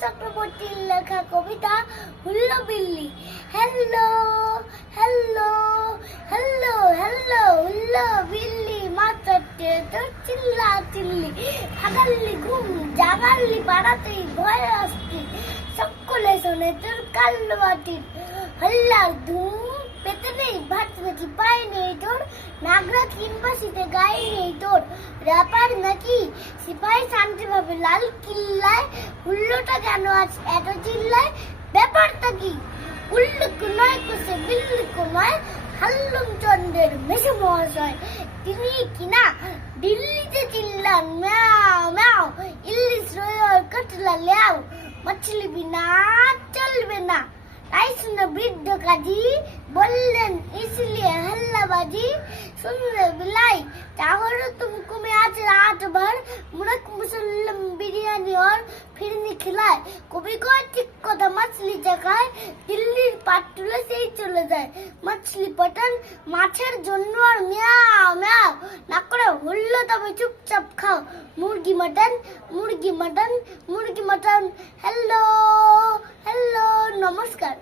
চক্রবর্তীর লেখা কবিতা হুল্লো বিল্লি। Hello hello hello hello হুল্লো বিল্লি, মাথাতে তোর চিল্লা চিল্লি, ভাগাল্লি ঘুম জাগাল্লি পাড়াতেই ভয় আসতি, সকলে শোনে তোর কাল্লো বাটির হল্লার ধুম, পেতে নেই ভাত নাকি পায়ে নেই তোর, নাগরা কিংবা শীতে গায়ে নেই তোর, র্যাপার নাকি সিপাহী শান্তিভাবে লাল কিল্লায়, হুল্লোটা কেন আজ এত চিল্লায়, ব্যাপারটা কি? উল্লেখ নয় কোষে বিল্লিক নয়, হাল্লুম চন্দ্রের মেসে মহাশয়, তিনি কিনা দিল্লিতে চিল্লান ম্যাও ম্যাও, ইলিশ রোয়ার কাটলা ল্যাও, মাছলি বিনা চলবে না। তাই শুনে বৃদ্ধ কাজী বললেন इसलिए हल्लाबाजी, सुन ले बिलाई चाहो तुमको मैं आज रात भर मुर्ग मुसल्लम बिरयानी और फिरनी खिलाए। कभी कोई ठीक কথা মাছলি জায়গায় দিল্লির পাটুলে সেই চলে যায়, মাছলি পটন মাছের জন্য আর মিয়াও মিয়াও না করে হুল্লো, তবে চুপচাপ খাও মুরগি মটন মুরগি মটন মুরগি মটন। হ্যালো হ্যালো, নমস্কার।